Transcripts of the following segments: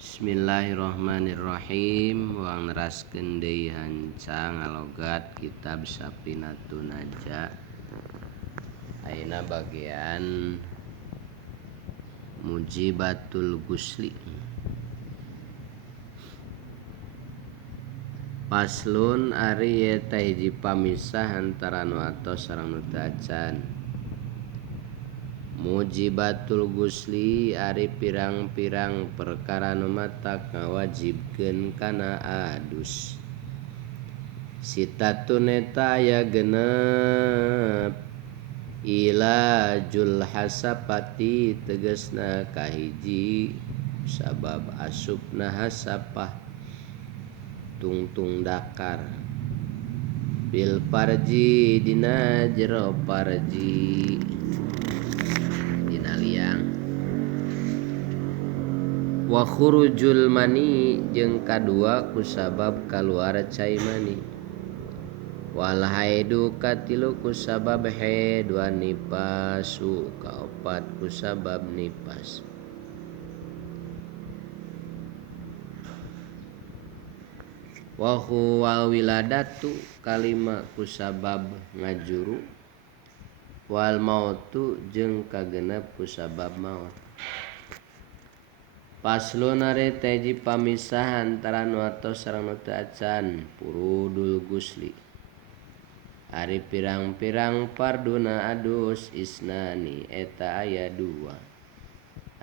Bismillahirrahmanirrahim. Wang neraskeun deui hanca ngalogat kitab Safinatun Najah. Ayeuna bagian Mujibatul Gusli. Paslun ari ieu teh hiji pamisah antara nu atos sareng nu teu acan. Mujibatul Gusli ari pirang-pirang perkara nu matak ngawajibkeun kana adus. Sitatun eta aya genep. Ilajul hasapati tegasna kahiji sabab asupna hasapah tungtung dakar. Bil farji dina jero farji dina liang. Wa khurujul mani jeung kadua kusabab kaluar cai mani. Wal haidu katilu kusabab haid wa nipasu kaopat kusabab nipas. Wa huwa wiladatu kalima kusabab ngajuru. Wal mautu jeung kagenep kusabab maot. Paslun ari teh hiji pamisah antara nu atos sareng nu teu acan. Furudul gusli ari pirang-pirang farduna adus isnani eta aya dua.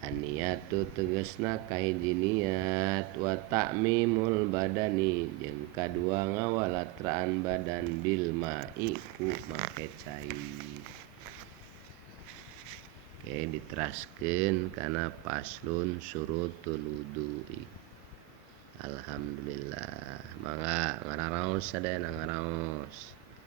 Aniyatu tegasna kahiji niat wa ta'mimul badani jeung kadua ngawalatraan badan bil ma'i ku make cai. Oke, diteraskeun kana paslun surutul wudu'i. Alhamdulillah. Mangga ngararaos sadayana ngaraos.